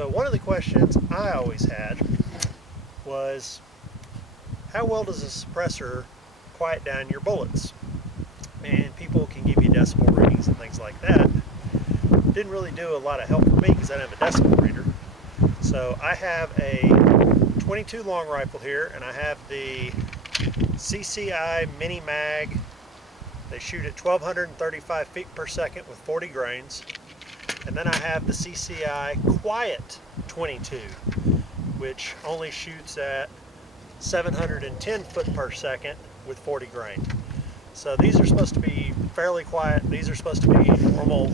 So one of the questions I always had was, how well does a suppressor quiet down your bullets? And people can give you decimal readings and things like that. Didn't really do a lot of help for me because I don't have a decimal reader. So I have a 22 long rifle here, and I have the CCI Mini Mag. They shoot at 1,235 feet per second with 40 grains. And then I have the CCI Quiet 22, which only shoots at 710 foot per second with 40 grain. So these are supposed to be fairly quiet. These are supposed to be normal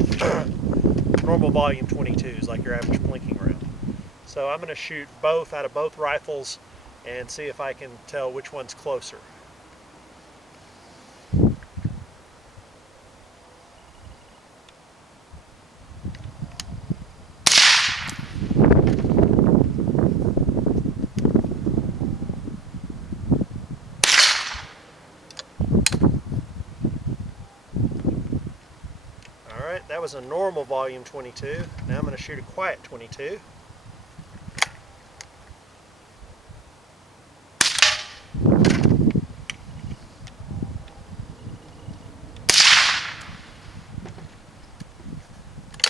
volume 22s, like your average blinking round. So I'm going to shoot both out of both rifles and see if I can tell which one's closer. Alright, that was a normal volume 22. Now I'm going to shoot a quiet 22.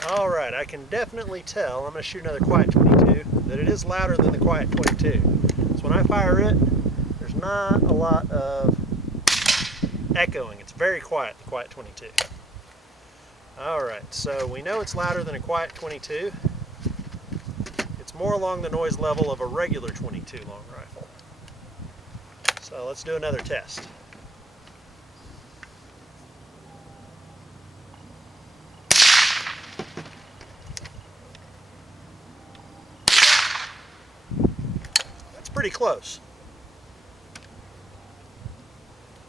Alright, I can definitely tell, I'm going to shoot another quiet 22, that it is louder than the quiet 22. So when I fire it, there's not a lot of echoing. It's very quiet, the quiet 22. Alright, so we know it's louder than a quiet 22. It's more along the noise level of a regular 22 long rifle. So let's do another test. That's pretty close.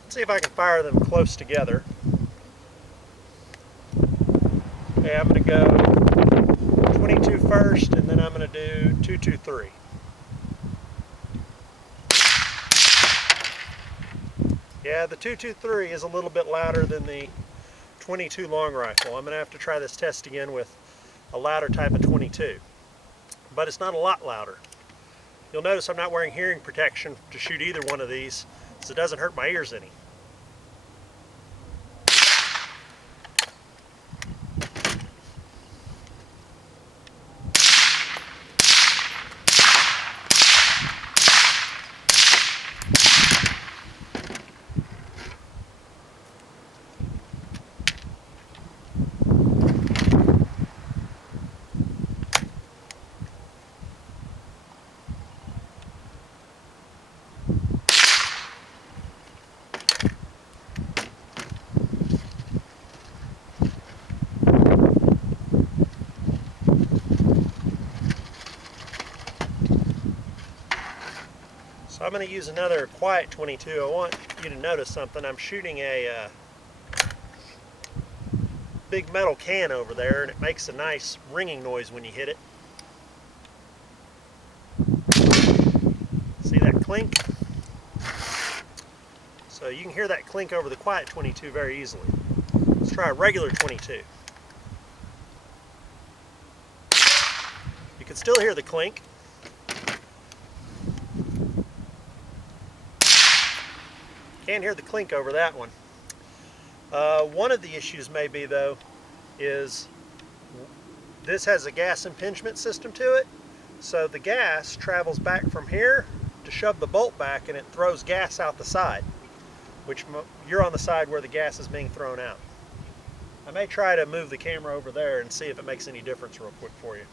Let's see if I can fire them close together. Okay, I'm going to go 22 first, and then I'm going to do 223. Yeah, the 223 is a little bit louder than the 22 long rifle. I'm going to have to try this test again with a louder type of 22. But it's not a lot louder. You'll notice I'm not wearing hearing protection to shoot either one of these, so it doesn't hurt my ears any. So I'm going to use another quiet 22. I want you to notice something. I'm shooting a big metal can over there, and it makes a nice ringing noise when you hit it. See that clink? So you can hear that clink over the quiet 22 very easily. Let's try a regular 22. You can still hear the clink. Can't hear the clink over that one. One of the issues may be, though, is this has a gas impingement system to it, so the gas travels back from here to shove the bolt back, and it throws gas out the side, which you're on the side where the gas is being thrown out. I may try to move the camera over there and see if it makes any difference real quick for you.